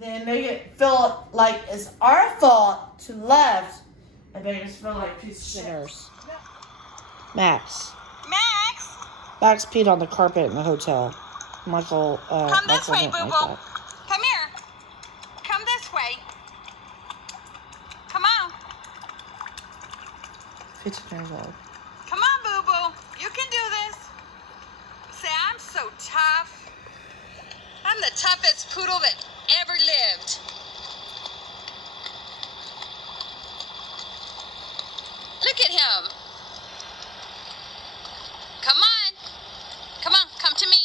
then make it feel like it's our fault to left, and make us feel like piece of shit. Max. Max! Max peed on the carpet in the hotel. Michael, Come this Michael way, didn't Boo like Boo. that. Come here. Come this way. Come on. 15 years old. Come on, Boo Boo. You can do this. Say, I'm so tough. I'm the toughest poodle that ever lived. Look at him. Come on. Come on, come to me.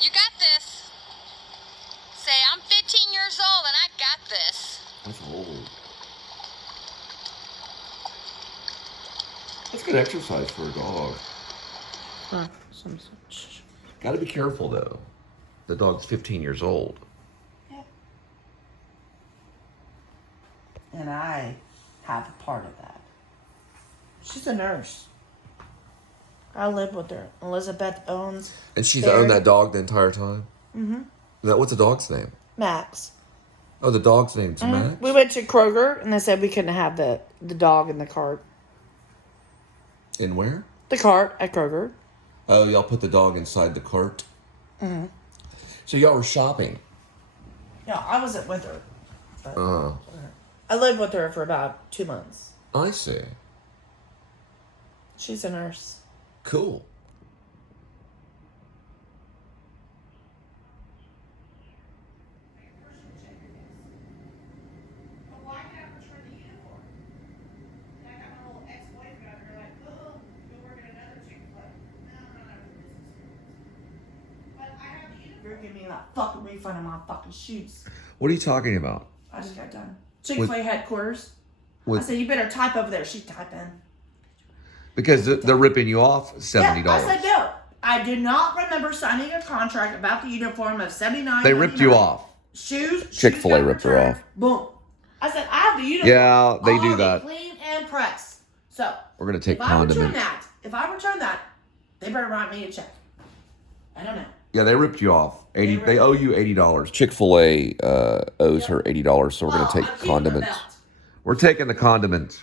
You got this. Say, I'm 15 years old and I got this. That's old. That's good exercise for a dog. Huh. Got to be careful, though. The dog's 15 years old. Yeah. And I have a part of that. She's a nurse. I live with her. Elizabeth owns. And she's Barry. owned that dog the entire time? Mm-hmm. What's the dog's name? Max. Oh, the dog's name's Max? We went to Kroger, and they said we couldn't have the dog in the cart. In where? The cart at Kroger. Oh, y'all put the dog inside the cart? Mm-hmm. So y'all were shopping? Yeah, I wasn't with her. But Uh, I lived with her for about 2 months. I see. She's a nurse. Cool. You're giving me that fucking refund on my fucking shoes. What are you talking about? I just got done. Chick-fil-A headquarters. With, I said, you better type over there. She's typing. because they're ripping you off $70. Yeah, I said no. I do not remember signing a contract about the uniform of $79. They ripped you off. Shoes. Chick-fil-A shoes ripped her returned. off. Boom. I said, I have the uniform. Yeah, they do already that. Clean and pressed. So We're going to take if I return condiments. that, they better write me a check. I don't know. Yeah, they ripped you off. They ripped They owe you $80. Chick-fil-A owes her $80, so we're going to take I'm keeping condiments. the belt. We're taking the condiments.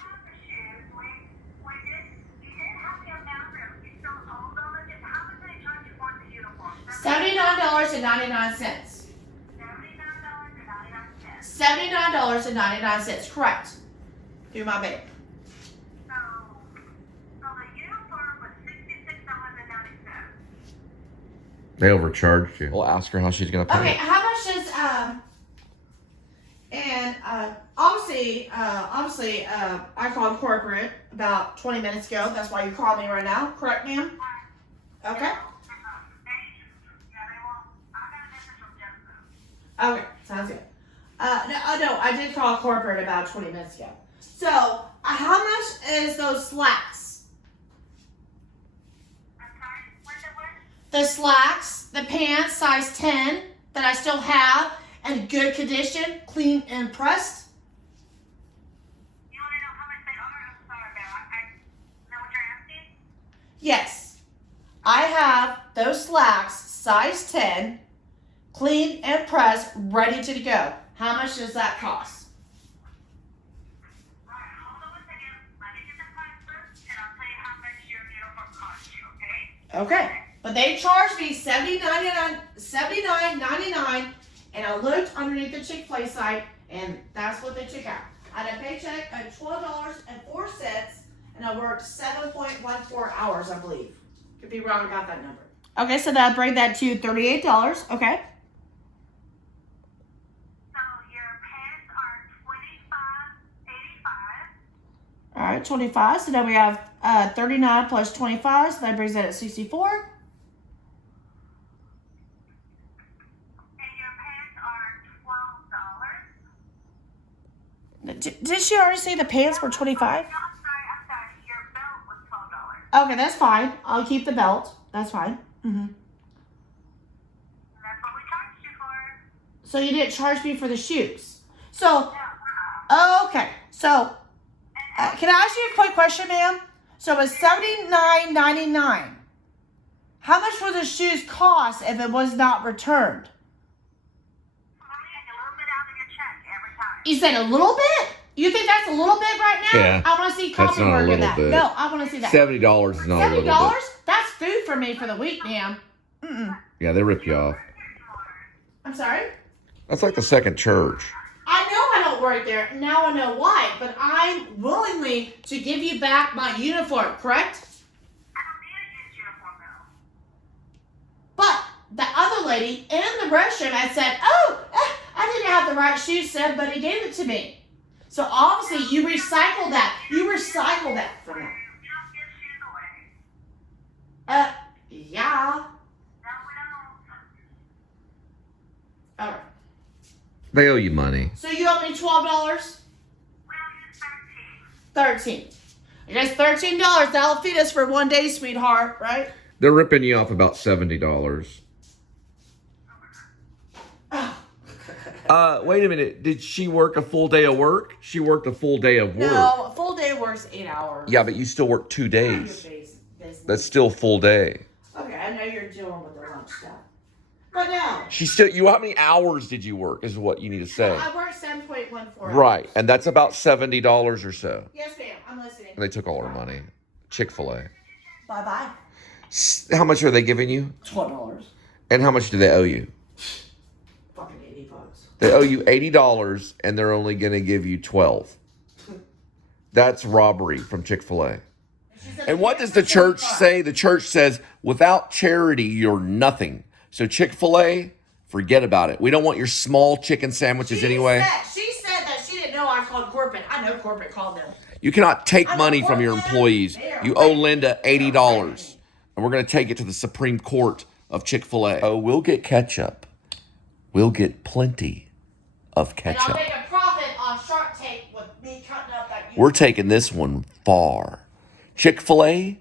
$79.99. $79.99. Correct. Do my bit. So the uniform was $66.90. They overcharged you. We'll ask her how she's going to pay Okay, it. how much is and obviously, I called corporate about 20 minutes ago. That's why you called me right now. Correct, ma'am? Okay. Okay, sounds good. No, I did call corporate about 20 minutes ago. So, how much is those slacks? The slacks, the pants, size 10, that I still have, in good condition, clean and pressed. You want to know how much they are? I'm sorry, ma'am. Is that what you're asking? Yes. I have those slacks, size 10, clean and pressed, ready to go. How much does that cost? All right, hold on a second. Let me get the price first, and I'll tell you how much your uniform costs you, okay? Okay. But they charged me $79.99, and I looked underneath the Chick-fil-A site, and that's what they took out. I had a paycheck of $12.04, and I worked 7.14 hours, I believe. Could be wrong about that number. Okay, so that bring that to $38. Okay. So your pants are $25.85. All right, 25. So then we have 39 plus 25, so that brings that at 64. And your pants are $12. Did she already say the pants were 25? No, I'm sorry. Your belt was $12. Okay, that's fine. I'll keep the belt. That's fine. Mm-hmm. And that's what we charged you for. So you didn't charge me for the shoes. So, Yeah. okay. So, can I ask you a quick question, ma'am? So it was $79.99. How much would the shoes cost if it was not returned? Let me You said a little bit? You think that's a little bit right now? Yeah. I want to see That's coffee not a burger little that. bit. No, I want to see that. $70 is not a little $70? bit. That's food for me for the week, ma'am. Mm-mm. Yeah, they rip you off. I'm sorry? That's like the second church. I know I don't work there. Now I know why. But I'm willingly to give you back my uniform, correct? But the other lady in the restroom had said, oh, I didn't have the right shoes, said, but he gave it to me. So obviously you recycle that. You recycle that from that. Yeah. All right. They owe you money. So you owe me $12? 13. I guess $13. That'll feed us for one day, sweetheart, right? They're ripping you off about $70. Wait a minute. Did she work a full day of work? She worked a full day of work. No, a full day works 8 hours. Yeah, but you still work 2 days. Business. That's still full day. Okay, I know you're dealing with the lunch stuff. But no. How many hours did you work is what you need to say. I worked 7.14 hours. Right, and that's about $70 or so. Yes, ma'am. I'm listening. And they took all our money. Chick-fil-A. Bye-bye. How much are they giving you? $12. And how much do they owe you? Fucking $80. They owe you $80 and they're only going to give you $12. That's robbery from Chick-fil-A. And what does the church say? The church says, without charity, you're nothing. So Chick-fil-A, forget about it. We don't want your small chicken sandwiches anyway. She said that she didn't know I called corporate. I know corporate called them. You cannot take money from your employees. You owe Linda $80. And we're going to take it to the Supreme Court of Chick-fil-A. Oh, we'll get ketchup. We'll get plenty of And I'll ketchup. make a profit on Shark Tank with me cutting up that. We're taking this one far. Chick-fil-A,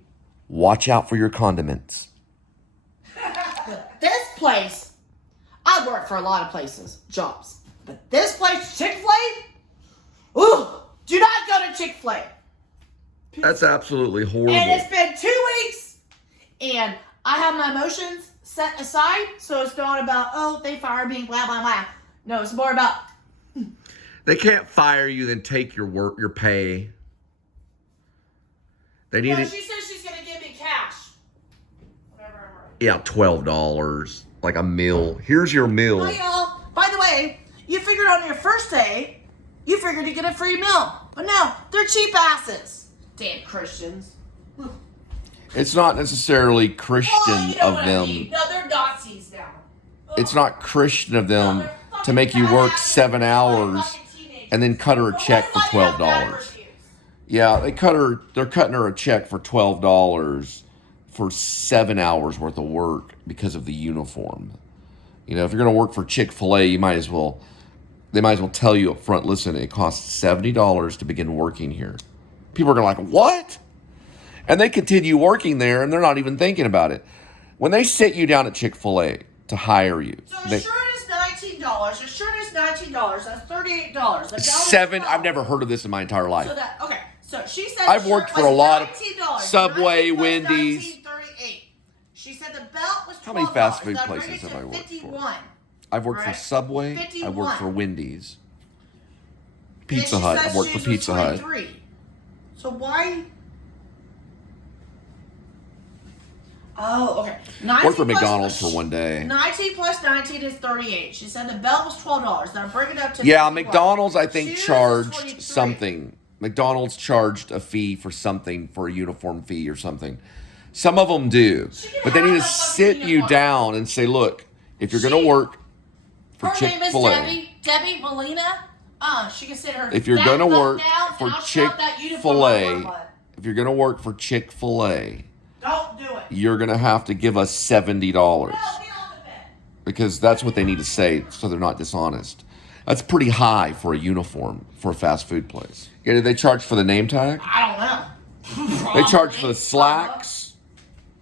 watch out for your condiments. This place, I work for a lot of places, jobs. But this place, Chick-fil-A, ooh, do not go to Chick-fil-A. That's absolutely horrible. And it's been 2 weeks, and I have my emotions set aside, so it's not about, oh, they fired me, blah, blah, blah. No, it's more about, They can't fire you, then take your work, your pay. They need no, it. she says she's going to give me cash. Whatever I'm right. Yeah, $12, like a meal. Here's your meal. Hi, y'all. By the way, you figured on your first day, you figured to get a free meal. But no, they're cheap asses. Damn Christians. It's not necessarily Christian Oh, you know of what I them. mean. No, they're Nazis now. It's not Christian of them to make you work 7 hours and then cut her a check for $12. Yeah, they're cutting her a check for $12 for 7 hours worth of work because of the uniform. You know, if you're going to work for Chick-fil-A, they might as well tell you up front, listen, it costs $70 to begin working here. People are going to like, what? And they continue working there and they're not even thinking about it. When they sit you down at Chick-fil-A to hire you, So the shirt is $19. The shirt is $19. That's $38. The belt is $7, $12. I've never heard of this in my entire life. So that okay. So she said I've the worked shirt for a was lot of $19. Subway, 19 plus Wendy's. 19.38. She said the belt was $12. How many fast food That'd bring places it have I to worked for? 51. I've worked for Right. Subway. 51. I've worked for Wendy's. And Pizza she Hut. said I've worked for shoes was Pizza Hut. 23. So why? Oh, okay. 19 Worked for plus- McDonald's for one day. 19 plus 19 is 38. She said the belt was $12. Now bring it up to Yeah, 51. McDonald's I think Shoes is charged 23. something. McDonald's charged a fee for something, for a uniform fee or something. Some of them do. She can But they have need a to fucking sit you uniform. down and say, look, if you're going to work for Her name is Chick-fil-A, Debbie Molina. She can sit her. if you're fat going to butt work down for and I'll shove that uniform on her Chick-fil-A, butt. if you're going to work for Chick-fil-A, Don't do it. you're going to have to give us $70. No, get off the bed. Because that's what they need to say so they're not dishonest. That's pretty high for a uniform for a fast food place. Yeah, did they charge for the name tag? I don't know. They charge for the slacks.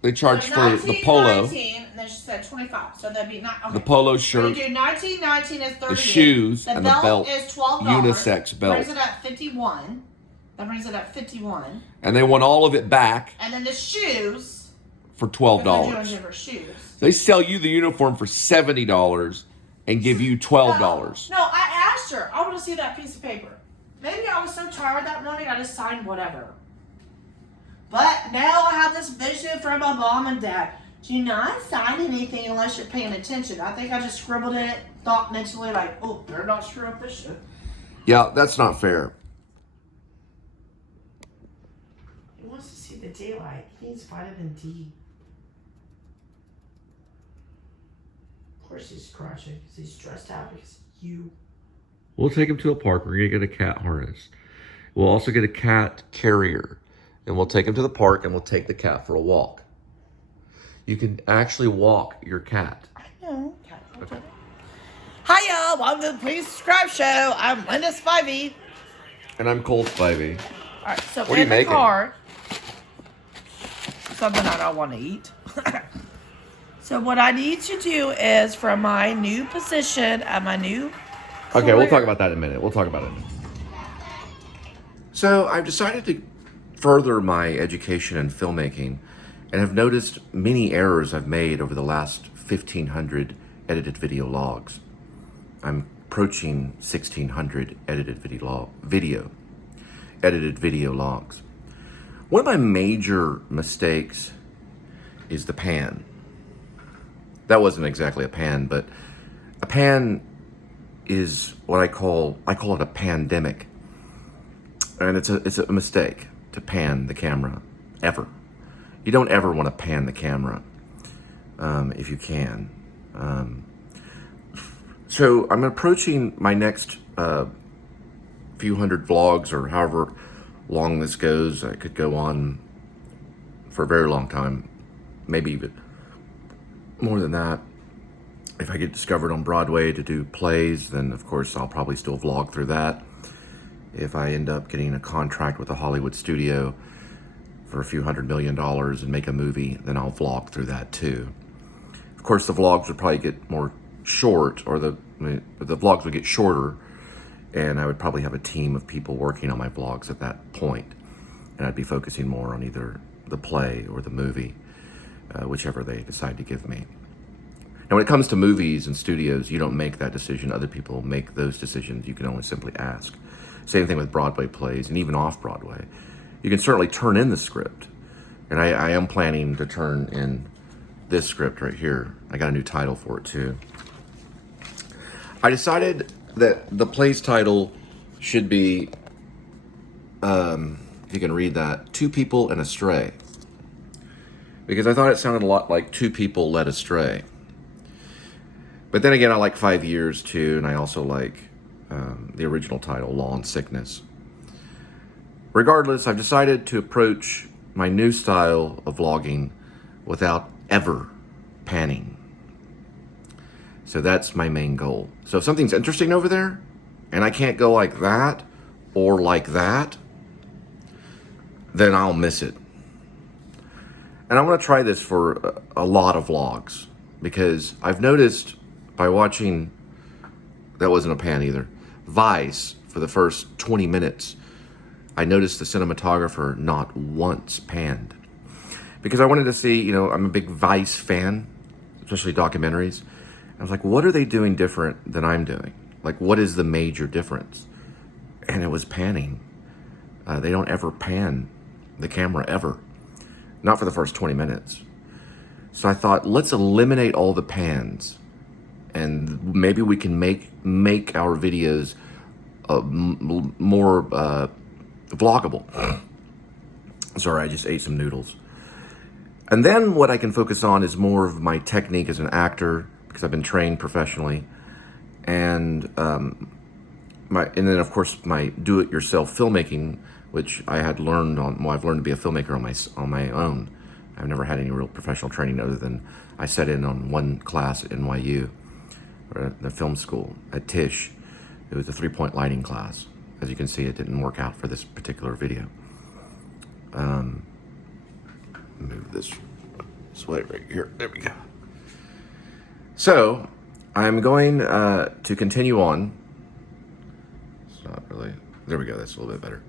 They charge for the polo. 19, and then she said 25. So that'd be not. Okay. The polo So shirt. you do 19, 19 is 38. shoes, the and the belt belt. is $12. Unisex belt. Brings it at 51. That brings it at 51. And they want all of it back And then the shoes. for because they're doing $12. different shoes. They sell you the uniform for $70 and give you $12. No, I asked picture. I want to see that piece of paper. Maybe I was so tired that morning I just signed whatever. But now I have this vision from my mom and dad. Do not sign anything unless you're paying attention. I think I just scribbled in it, thought mentally like, oh, better not screw up this shit. Yeah, that's not fair. He wants to see the daylight. He needs vitamin D. Of course he's crashing because he's stressed out because you. We'll take him to a park. We're going to get a cat harness. We'll also get a cat carrier. And we'll take him to the park and we'll take the cat for a walk. You can actually walk your cat. I know. Okay. Hi y'all, welcome to the Please Subscribe Show. I'm Linda Spivey. And I'm Cole Spivey. Alright, so What are you in the making? car, something I don't want to eat. So what I need to do is for my new position at my new Okay, we'll talk about that in a minute. So I've decided to further my education in filmmaking and have noticed many errors I've made over the last 1,500 edited video logs. I'm approaching 1,600 edited video logs. One of my major mistakes is the pan. That wasn't exactly a pan, but a pan is what I call it a pandemic. And it's a mistake to pan the camera, ever. You don't ever want to pan the camera, if you can. So I'm approaching my next few hundred vlogs, or however long this goes. I could go on for a very long time, maybe even more than that. If I get discovered on Broadway to do plays, then of course I'll probably still vlog through that. If I end up getting a contract with a Hollywood studio for a few $100 million and make a movie, then I'll vlog through that too. Of course, the vlogs would probably get more short, or the vlogs would get shorter, and I would probably have a team of people working on my vlogs at that point, and I'd be focusing more on either the play or the movie, whichever they decide to give me. Now, when it comes to movies and studios, you don't make that decision. Other people make those decisions. You can only simply ask. Same thing with Broadway plays and even off-Broadway. You can certainly turn in the script. And I am planning to turn in this script right here. I got a new title for it too. I decided that the play's title should be, if you can read that, Two People and a Stray. Because I thought it sounded a lot like Two People Led Astray. But then again, I like 5 Years too, and I also like the original title, Law and Sickness. Regardless, I've decided to approach my new style of vlogging without ever panning. So that's my main goal. So if something's interesting over there, and I can't go like that, or like that, then I'll miss it. And I want to try this for a lot of vlogs, because I've noticed by watching, that wasn't a pan either, Vice for the first 20 minutes, I noticed the cinematographer not once panned. Because I wanted to see, I'm a big Vice fan, especially documentaries. I was like, what are they doing different than I'm doing? Like, what is the major difference? And it was panning. They don't ever pan the camera, ever. Not for the first 20 minutes. So I thought, let's eliminate all the pans, and maybe we can make our videos more vloggable. Sorry, I just ate some noodles. And then what I can focus on is more of my technique as an actor, because I've been trained professionally, and then of course my do-it-yourself filmmaking, which I had learned on. Well, I've learned to be a filmmaker on my own. I've never had any real professional training other than I sat in on one class at NYU, or at the film school at Tisch. It was a 3-point lighting class. As you can see, it didn't work out for this particular video. Move this way right here. There we go. So I'm going to continue on. It's not really. There we go. That's a little bit better.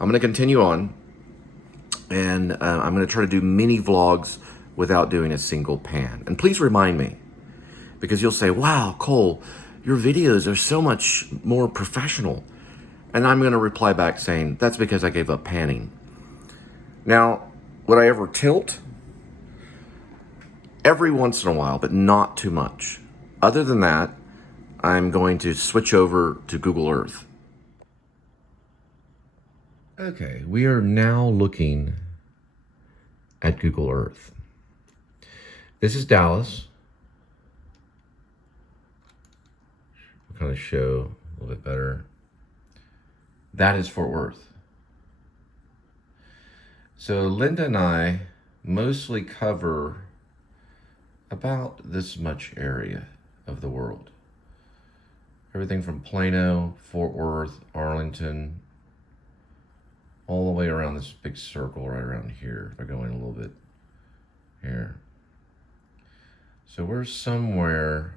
I'm going to continue on, and I'm going to try to do mini vlogs without doing a single pan. And please remind me, because you'll say, wow, Cole, your videos are so much more professional. And I'm going to reply back saying, that's because I gave up panning. Now, would I ever tilt? Every once in a while, but not too much. Other than that, I'm going to switch over to Google Earth. Okay, we are now looking at Google Earth. This is Dallas. I'll kind of show a little bit better. That is Fort Worth. So Linda and I mostly cover about this much area of the world. Everything from Plano, Fort Worth, Arlington, all the way around this big circle right around here. If I go in a little bit here. So we're somewhere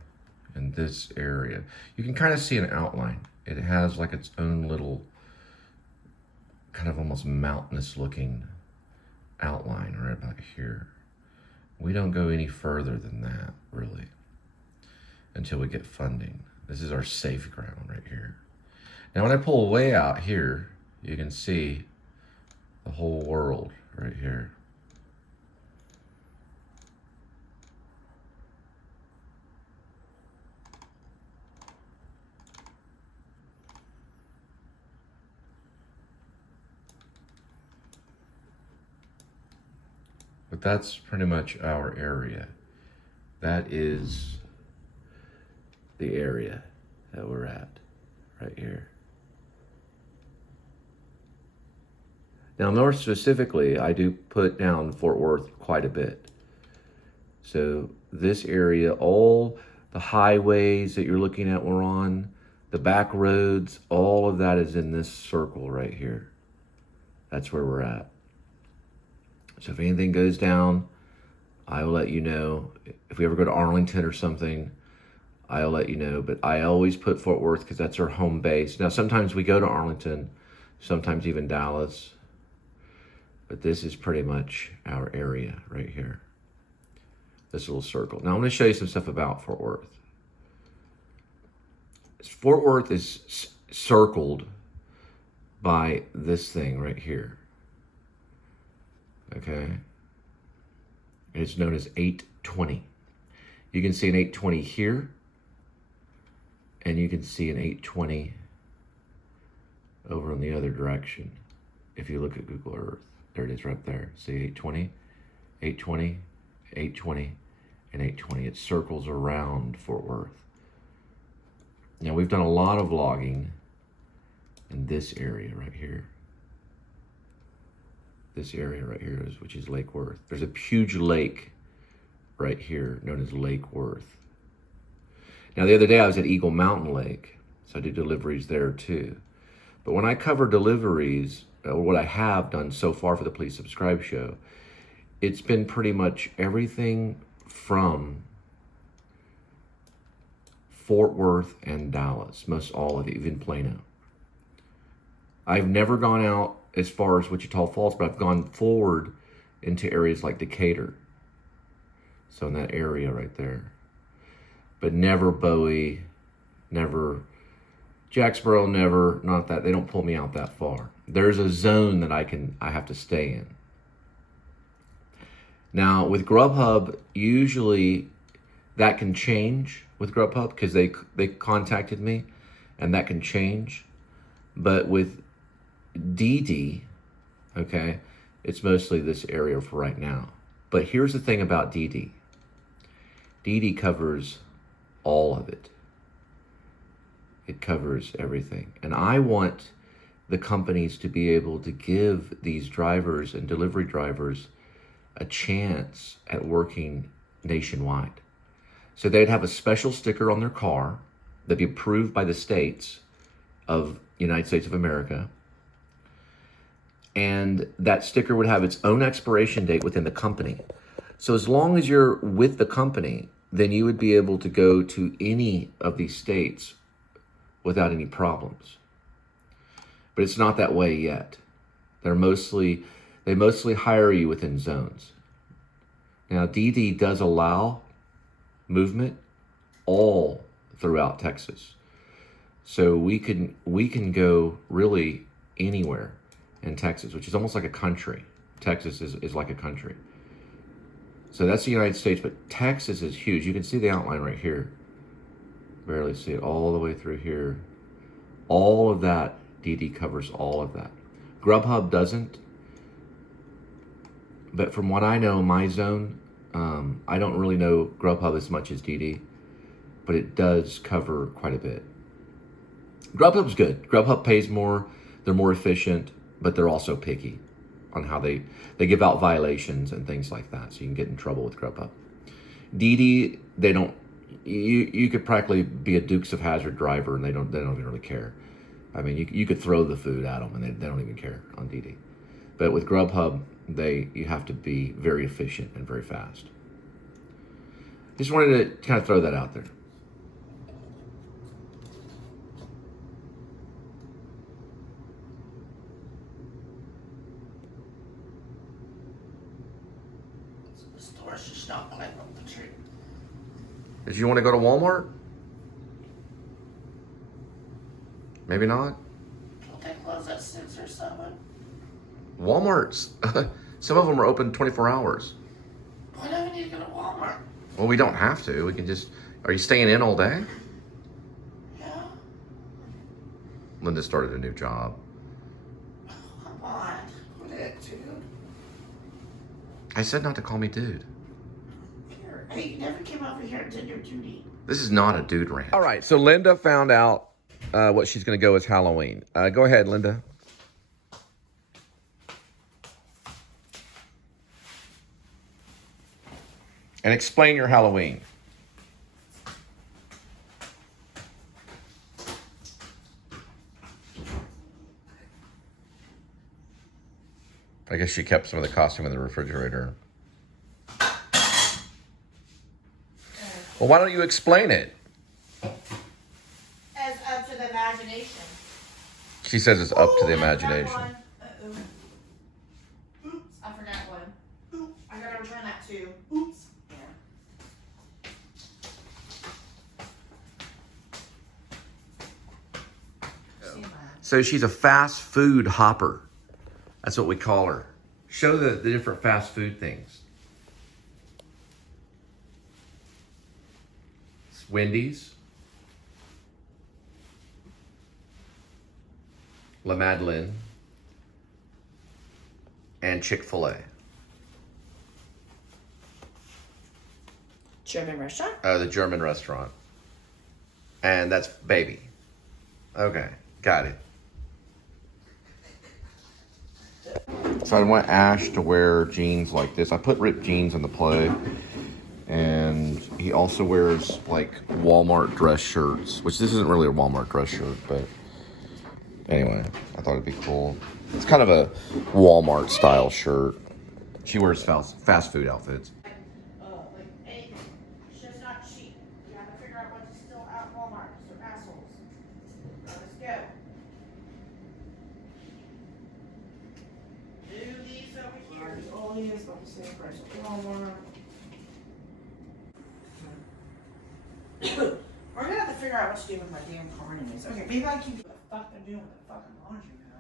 in this area. You can kind of see an outline. It has like its own little kind of almost mountainous looking outline right about here. We don't go any further than that, really, until we get funding. This is our safe ground right here. Now, when I pull way out here, you can see the whole world right here. But that's pretty much our area. That is the area that we're at right here. Now, more specifically, I do put down Fort Worth quite a bit. So this area, all the highways that you're looking at we're on, the back roads, all of that is in this circle right here. That's where we're at. So if anything goes down, I will let you know. If we ever go to Arlington or something, I'll let you know. But I always put Fort Worth because that's our home base. Now, sometimes we go to Arlington, sometimes even Dallas. But this is pretty much our area right here. This little circle. Now, I'm going to show you some stuff about Fort Worth. Fort Worth is circled by this thing right here. Okay, it's known as 820. You can see an 820 here, and you can see an 820 over in the other direction. If you look at Google Earth, there it is right there. See 820, 820, 820, and 820. It circles around Fort Worth. Now, we've done a lot of vlogging in this area right here. This area right here is, which is Lake Worth. There's a huge lake right here known as Lake Worth. Now, the other day I was at Eagle Mountain Lake, so I do deliveries there too. But when I cover deliveries, or what I have done so far for the Please Subscribe show, it's been pretty much everything from Fort Worth and Dallas, most all of it, even Plano. I've never gone out as far as Wichita Falls, but I've gone forward into areas like Decatur. So in that area right there. But never Bowie, never Jacksboro, never, not that, they don't pull me out that far. There's a zone that I have to stay in. Now with Grubhub, usually that can change with Grubhub because they contacted me and that can change. But with DD, okay, it's mostly this area for right now. But here's the thing about DD. DD covers all of it. It covers everything. And I want the companies to be able to give these drivers and delivery drivers a chance at working nationwide. So they'd have a special sticker on their car that'd be approved by the states of the United States of America. And that sticker would have its own expiration date within the company. So as long as you're with the company, then you would be able to go to any of these states without any problems. But it's not that way yet. They mostly hire you within zones. Now, DD does allow movement all throughout Texas. So we can go really anywhere in Texas, which is almost like a country. Texas is like a country. So that's the United States, but Texas is huge. You can see the outline right here. Barely see it all the way through here. All of that, DD covers all of that. Grubhub doesn't. But from what I know, my zone, I don't really know Grubhub as much as DD, but it does cover quite a bit. Grubhub's good. Grubhub pays more. They're more efficient, but they're also picky on how they give out violations and things like that. So you can get in trouble with Grubhub. DD, they don't. You could practically be a Dukes of Hazzard driver, and they don't even really care. I mean, you could throw the food at them, and they don't even care on DD. But with Grubhub, you have to be very efficient and very fast. Just wanted to kind of throw that out there. The store's just not climbing up the tree. Did you want to go to Walmart? Maybe not. Don't they close at 6 or 7? Walmart's, some of them are open 24 hours. Why do we need to go to Walmart? Well, we don't have to. We can just, are you staying in all day? Yeah. Linda started a new job. Oh, come on. Quit it, dude. I said not to call me dude. Hey, you never came over here and did your duty. This is not a dude rant. All right, so Linda found out what she's going to go as Halloween. Go ahead, Linda. And explain your Halloween. I guess she kept some of the costume in the refrigerator. Well, why don't you explain it? As up to the imagination. She says it's up to the imagination. Uh-oh. Oops, I forgot one. Oops, I gotta return that too. Oops. Yeah. So she's a fast food hopper. That's what we call her. Show the different fast food things. It's Wendy's. La Madeleine. And Chick-fil-A. German restaurant? The German restaurant. And that's baby. Okay, got it. So I want Ash to wear jeans like this. I put ripped jeans in the play. And he also wears like Walmart dress shirts, which this isn't really a Walmart dress shirt, but anyway, I thought it'd be cool. It's kind of a Walmart style shirt. She wears fast food outfits. Like, hey, shit's not cheap. You have to figure out what to steal out of Walmart, because they're assholes. Now, let's go. Do these over here. All these about the same price at Walmart. We're gonna have to figure out what to do with my damn car anyways. Okay, maybe I can do what the fuck I'm doing with the fucking laundry now.